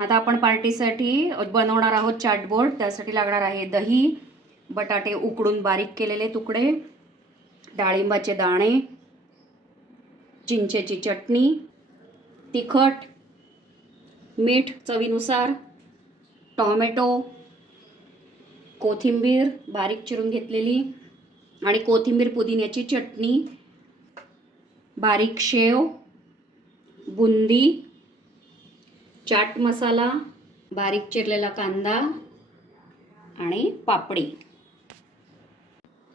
आता आपण पार्टीसाठी बनवणार आहोत चाटबोर्ड. त्यासाठी लागणार आहे दही, बटाटे उकडून बारीक केलेले तुकडे, डाळिंबाचे दाणे, चिंचेची चटणी, तिखट, मीठ चवीनुसार, टोमॅटो, कोथिंबीर बारीक चिरून घेतलेली आणि कोथिंबीर पुदिन्याची चटणी, बारीक शेव, बुंदी, चाट मसाला, बारीक चिरलेला कांदा आणि पापडी.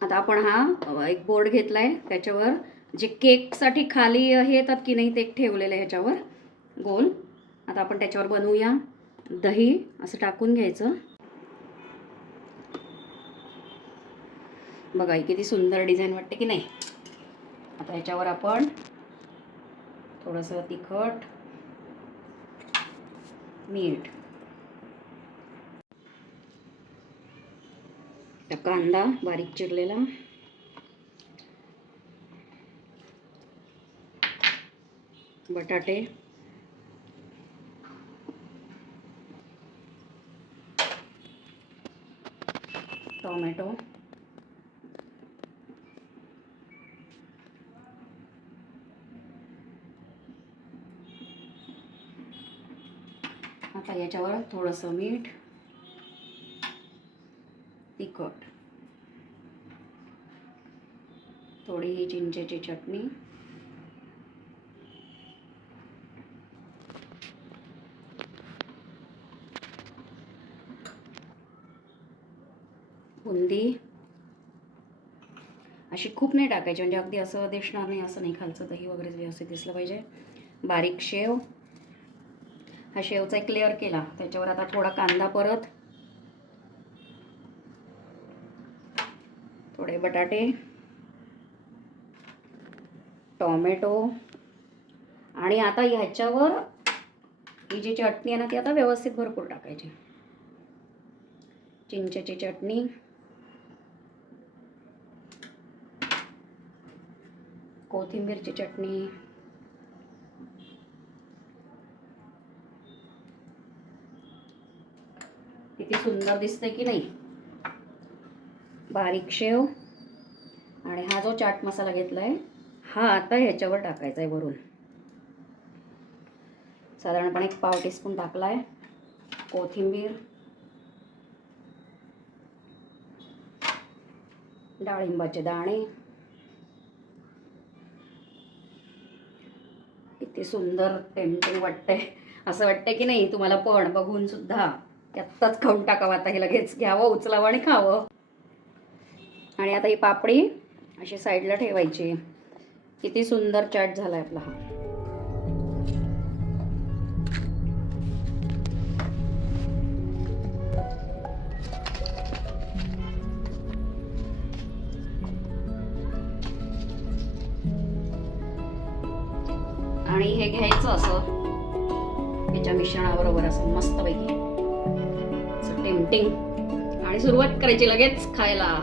आता आपण हा एक बोर्ड घेतलाय, त्याच्यावर जे केकसाठी खाली हे येतात की नाही ते ठेवलेलं आहे ह्याच्यावर गोल. आता आपण त्याच्यावर बनवूया. दही असं टाकून घ्यायचं. बघा किती सुंदर डिझाईन वाटते की नाही. आता ह्याच्यावर आपण थोडंसं तिखट, मीठ, कांदा बारीक चिरलेला, बटाटे, टोमॅटो, आता याच्यावर थोडंसं मीठ, तिखट, थोडी ही चिंचेची चटणी, बुंदी अशी खूप नाही टाकायची, म्हणजे अगदी असं दिसणार नाही असं नाही. खालचं दही वगैरे व्यवस्थित दिसलं पाहिजे. बारीक शेव, हा शेवचा एक लेअर केला, त्याच्यावर आता थोडा कांदा, परत थोडे बटाटे, टोमॅटो आणि आता ह्याच्यावर ही जी चटणी आहे ना ती आता व्यवस्थित भरपूर टाकायची. चिंचेची चटणी, कोथिंबीरची चटणी, किती सुंदर दिसते की नाही. बारीक शेव आणि हा जो चाट मसाला घेतलाय हा आता ह्याच्यावर टाकायचा आहे वरून. साधारणपणे 1/4 टीस्पून टाकलाय. कोथिंबीर, डाळिंबाचे दाणे, किती सुंदर टेम्पटिंग वाटतंय. असं वाटतंय की नाही तुम्हाला पण बघून सुद्धा त्यातच खाऊन टाकावं. आता हे लगेच घ्यावं, उचलावं आणि खावं. आणि आता ही पापडी अशी साईडला ठेवायची. किती सुंदर चाट झालाय आपला हा. आणि हे घ्यायचं असं याच्या मिश्रणाबरोबर असं मस्तपैकी असं टेम्पटिंग आणि सुरुवात करायची लगेच खायला.